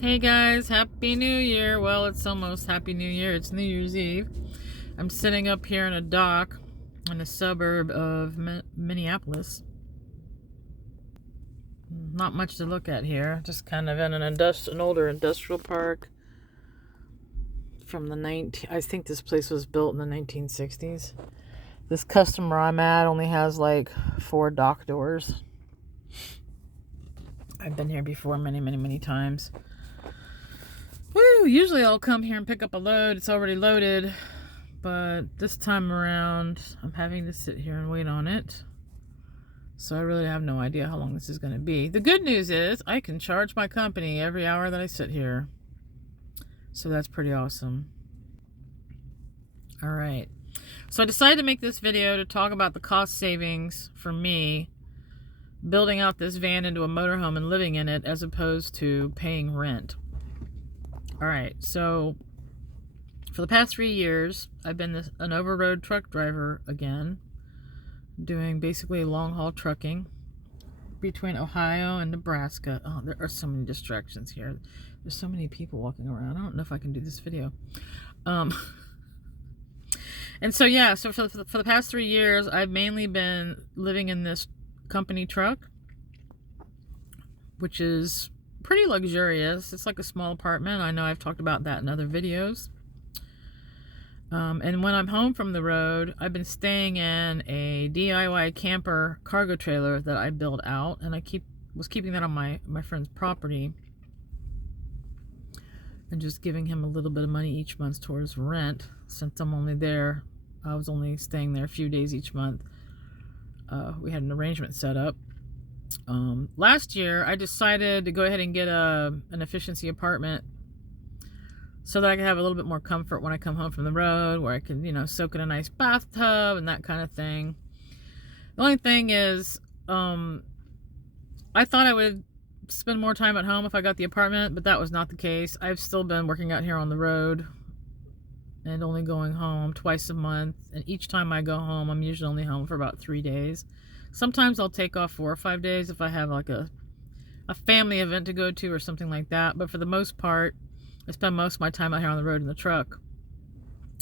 Hey guys, Happy New Year. Well, it's almost Happy New Year. It's New Year's Eve. I'm sitting up here in a dock in a suburb of Minneapolis. Not much to look at here. Just kind of in an older industrial park from I think this place was built in the 1960s. This customer I'm at only has like 4 dock doors. I've been here before many times. Woo! Usually I'll come here and pick up a load. It's already loaded. But this time around, I'm having to sit here and wait on it. So I really have no idea how long this is going to be. The good news is I can charge my company every hour that I sit here. So that's pretty awesome. All right. So I decided to make this video to talk about the cost savings for me building out this van into a motorhome and living in it as opposed to paying rent. All right. So for the past 3 years, I've been an over-road truck driver again, doing basically long-haul trucking between Ohio and Nebraska. Oh, there are so many distractions here. There's so many people walking around. I don't know if I can do this video. And so, yeah, so for the past 3 years, I've mainly been living in this company truck, which is pretty luxurious. It's like a small apartment. I know I've talked about that in other videos. And when I'm home from the road, I've been staying in a DIY camper cargo trailer that I built out, and I was keeping that on my friend's property and just giving him a little bit of money each month towards rent. Since I'm only there, I was only staying there a few days each month. We had an arrangement set up. Last year, I decided to go ahead and get an efficiency apartment so that I can have a little bit more comfort when I come home from the road, where I can, soak in a nice bathtub and that kind of thing. The only thing is, I thought I would spend more time at home if I got the apartment, but that was not the case. I've still been working out here on the road and only going home twice a month. And each time I go home, I'm usually only home for about 3 days. Sometimes I'll take off 4 or 5 days if I have like a family event to go to or something like that. But for the most part, I spend most of my time out here on the road in the truck.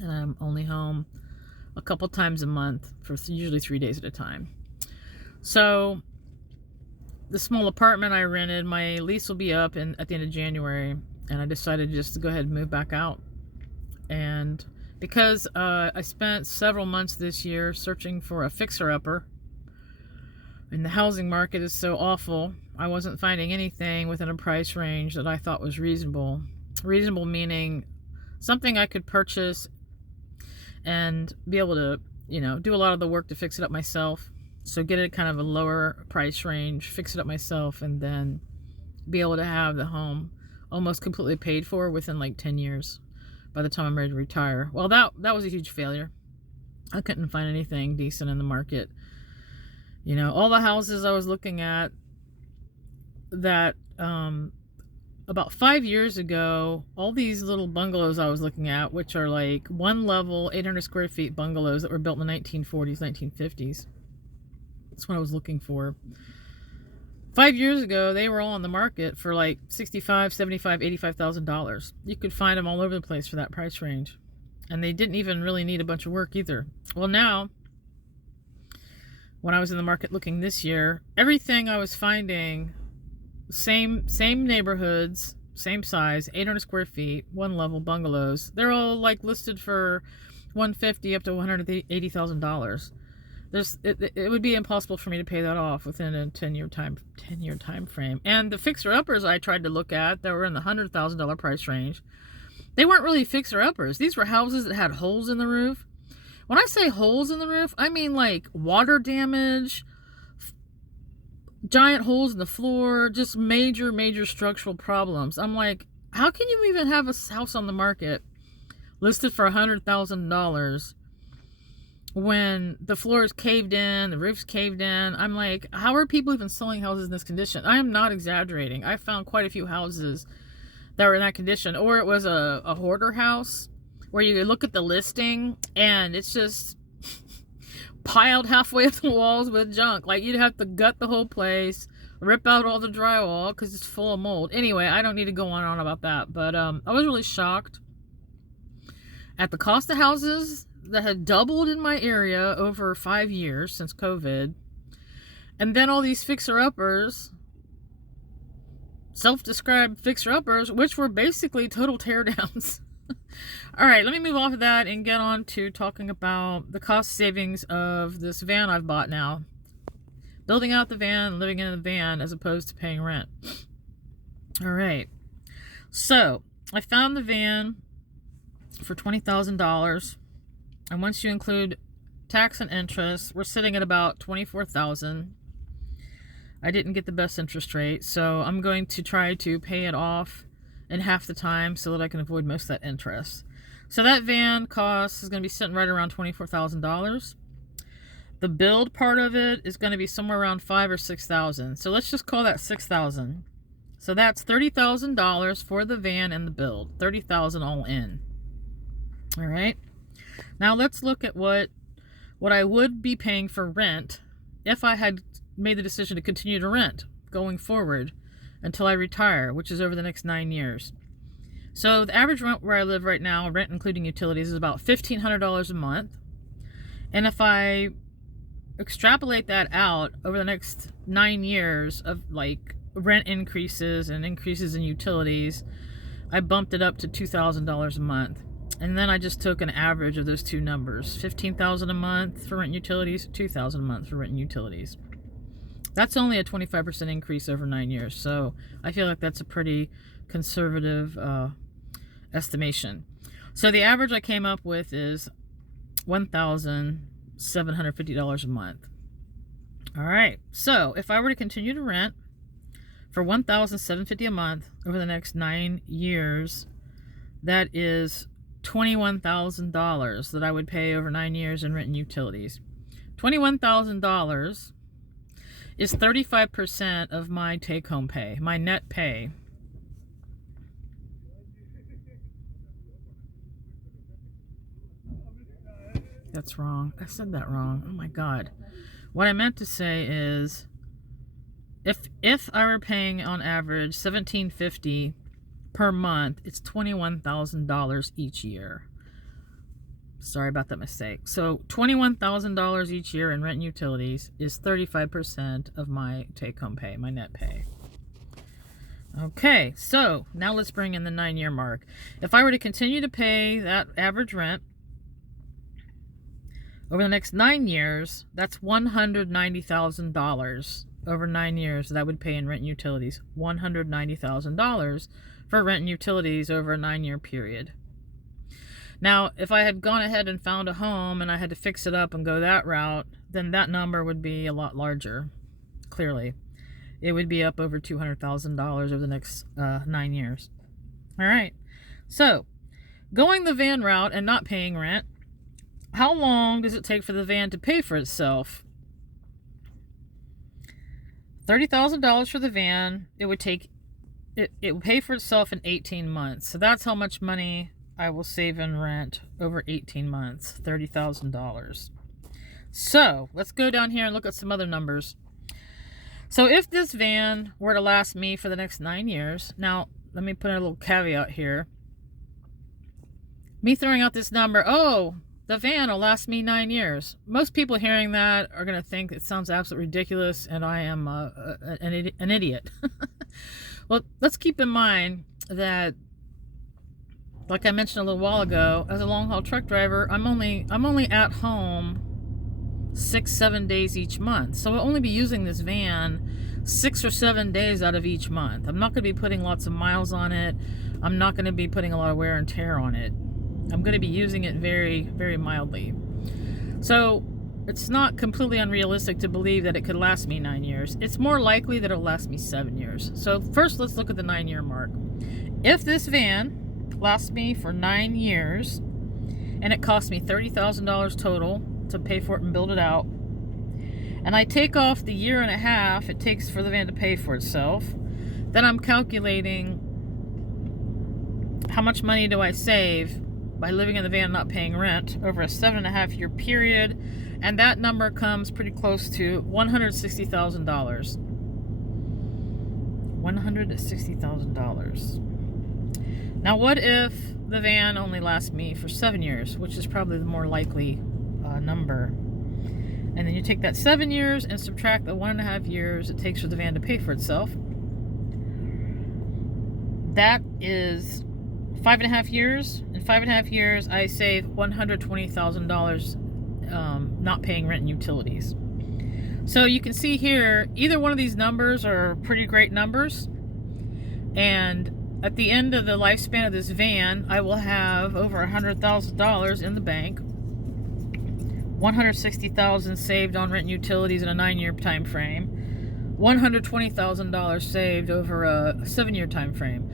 And I'm only home a couple times a month for usually 3 days at a time. So the small apartment I rented, my lease will be up at the end of January, and I decided just to go ahead and move back out. And because I spent several months this year searching for a fixer-upper, and the housing market is so awful, I wasn't finding anything within a price range that I thought was reasonable. Reasonable meaning something I could purchase and be able to, do a lot of the work to fix it up myself. So get it kind of a lower price range, fix it up myself, and then be able to have the home almost completely paid for within like 10 years by the time I'm ready to retire. Well, that was a huge failure. I couldn't find anything decent in the market. All the houses I was looking at that about 5 years ago, all these little bungalows I was looking at, which are like one level, 800 square feet bungalows that were built in the 1940s, 1950s. That's what I was looking for. 5 years ago, they were all on the market for like $65,000, $75,000, $85,000. You could find them all over the place for that price range. And they didn't even really need a bunch of work either. Well, now, when I was in the market looking this year, everything I was finding, same neighborhoods, same size, 800 square feet, one level bungalows, they're all like listed for $150,000 up to $180,000. It would be impossible for me to pay that off within a 10-year time frame. And the fixer-uppers I tried to look at that were in the $100,000 price range, they weren't really fixer-uppers. These were houses that had holes in the roof. When I say holes in the roof, I mean like water damage, giant holes in the floor, just major structural problems. I'm like, how can you even have a house on the market listed for $100,000 when the floor is caved in, the roof's caved in? I'm like, how are people even selling houses in this condition? I am not exaggerating. I found quite a few houses that were in that condition. Or it was a hoarder house where you look at the listing and it's just piled halfway up the walls with junk. Like, you'd have to gut the whole place, rip out all the drywall because it's full of mold. Anyway, I don't need to go on and on about that. But I was really shocked at the cost of houses that had doubled in my area over 5 years since COVID. And then all these fixer-uppers, self-described fixer-uppers, which were basically total teardowns. All right, let me move off of that and get on to talking about the cost savings of this van I've bought now. Building out the van, living in the van, as opposed to paying rent. All right, so I found the van for $20,000, and once you include tax and interest, we're sitting at about $24,000. I didn't get the best interest rate, so I'm going to try to pay it off in half the time so that I can avoid most of that interest. So that van cost is going to be sitting right around $24,000. The build part of it is going to be somewhere around $5,000 or $6,000. So let's just call that $6,000. So that's $30,000 for the van and the build. $30,000 all in. All right. Now let's look at what I would be paying for rent if I had made the decision to continue to rent going forward until I retire, which is over the next 9 years. So the average rent where I live right now, rent including utilities, is about $1,500 a month. And if I extrapolate that out over the next 9 years of like rent increases and increases in utilities, I bumped it up to $2,000 a month. And then I just took an average of those two numbers, $15,000 a month for rent and utilities, $2,000 a month for rent and utilities. That's only a 25% increase over 9 years, so I feel like that's a pretty conservative estimation. So the average I came up with is $1,750 a month. All right, so if I were to continue to rent for $1,750 a month over the next 9 years, that is $21,000 that I would pay over 9 years in rent and utilities. $21,000 is 35% of my take-home pay, my net pay. That's wrong. I said that wrong. Oh my God. What I meant to say is, if I were paying on average $1,750 per month, it's $21,000 each year. Sorry about that mistake. So $21,000 each year in rent and utilities is 35% of my take-home pay, my net pay. Okay, so now let's bring in the 9-year mark. If I were to continue to pay that average rent over the next 9 years, that's $190,000 over 9 years that I would pay in rent and utilities. $190,000 for rent and utilities over a 9-year period. Now, if I had gone ahead and found a home and I had to fix it up and go that route, then that number would be a lot larger, clearly. It would be up over $200,000 over the next 9 years. All right. So, going the van route and not paying rent, how long does it take for the van to pay for itself? $30,000 for the van. It would pay for itself in 18 months. So that's how much money I will save in rent over 18 months, $30,000. So let's go down here and look at some other numbers. So if this van were to last me for the next 9 years, now let me put a little caveat here. Me throwing out this number, oh, the van will last me 9 years. Most people hearing that are going to think it sounds absolutely ridiculous and I am an idiot. Well, let's keep in mind that, like I mentioned a little while ago, as a long-haul truck driver, I'm only at home 6-7 days each month. So I'll only be using this van 6 or 7 days out of each month. I'm not going to be putting lots of miles on it. I'm not going to be putting a lot of wear and tear on it. I'm going to be using it very, very mildly. So it's not completely unrealistic to believe that it could last me 9 years. It's more likely that it'll last me 7 years. So first, let's look at the 9-year mark. If this van lasts me for 9 years and it costs me $30,000 total to pay for it and build it out, and I take off the 1.5 years it takes for the van to pay for itself, then I'm calculating how much money do I save by living in the van and not paying rent over a 7.5-year period, and that number comes pretty close to $160,000. $160,000. Now, what if the van only lasts me for 7 years, which is probably the more likely number? And then you take that 7 years and subtract the 1.5 years it takes for the van to pay for itself. That is 5.5 years. In 5.5 years, I save $120,000 not paying rent and utilities. So you can see here, either one of these numbers are pretty great numbers. And at the end of the lifespan of this van, I will have over $100,000 in the bank, $160,000 saved on rent and utilities in a 9-year time frame, $120,000 saved over a 7-year time frame.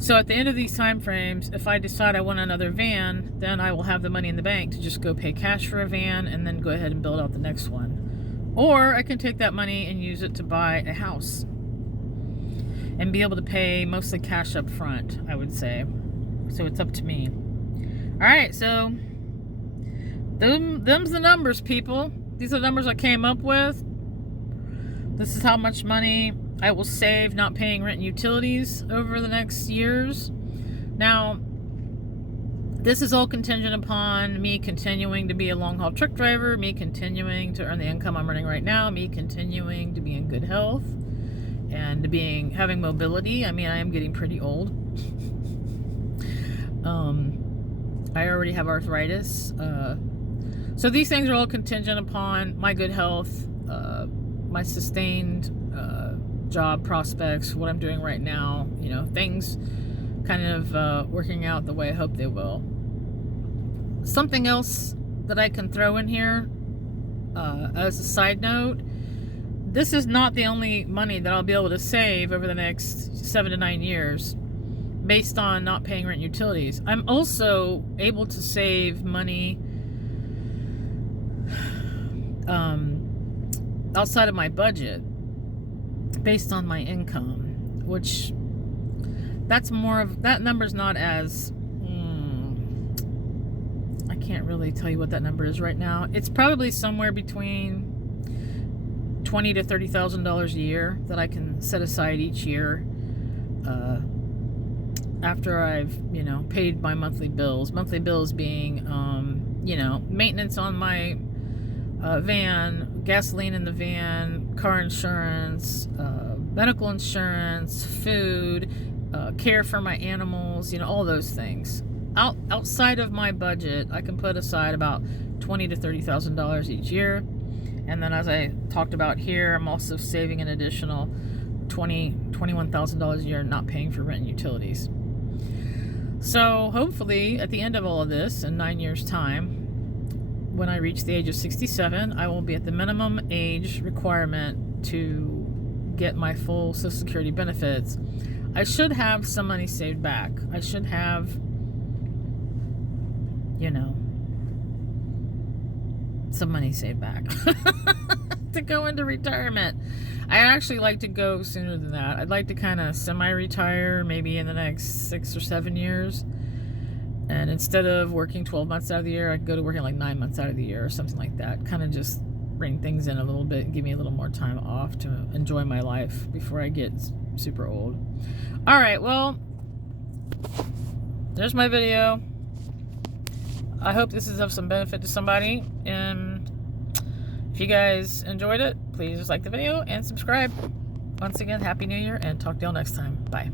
So at the end of these time frames, if I decide I want another van, then I will have the money in the bank to just go pay cash for a van and then go ahead and build out the next one. Or I can take that money and use it to buy a house and be able to pay mostly cash up front, I would say. So it's up to me. All right, so them's the numbers, people. These are the numbers I came up with. This is how much money I will save not paying rent and utilities over the next years. Now, this is all contingent upon me continuing to be a long-haul truck driver, me continuing to earn the income I'm earning right now, me continuing to be in good health, and having mobility. I mean, I am getting pretty old. I already have arthritis. So these things are all contingent upon my good health, my sustained job prospects, what I'm doing right now, you know, things kind of working out the way I hope they will. Something else that I can throw in here as a side note, this is not the only money that I'll be able to save over the next 7 to 9 years based on not paying rent and utilities. I'm also able to save money outside of my budget based on my income, which that number's not as I can't really tell you what that number is right now. It's probably somewhere between $20,000 to $30,000 a year that I can set aside each year after I've, you know, paid my monthly bills. Monthly bills being, you know, maintenance on my van, gasoline in the van, car insurance, medical insurance, food, care for my animals, you know, all those things. Outside of my budget, I can put aside about $20,000 to $30,000 each year. And then, as I talked about here, I'm also saving an additional $21,000 a year not paying for rent and utilities. So hopefully at the end of all of this, in 9 years' time, when I reach the age of 67, I will be at the minimum age requirement to get my full Social Security benefits. I should have some money saved back. I should have, you know, some money saved back to go into retirement. I actually like to go sooner than that. I'd like to kind of semi-retire maybe in the next 6 or 7 years. And instead of working 12 months out of the year, I could go to working like 9 months out of the year or something like that. Kind of just bring things in a little bit and give me a little more time off to enjoy my life before I get super old. All right, well, there's my video. I hope this is of some benefit to somebody. And if you guys enjoyed it, please like the video and subscribe. Once again, Happy New Year, and talk to y'all next time. Bye.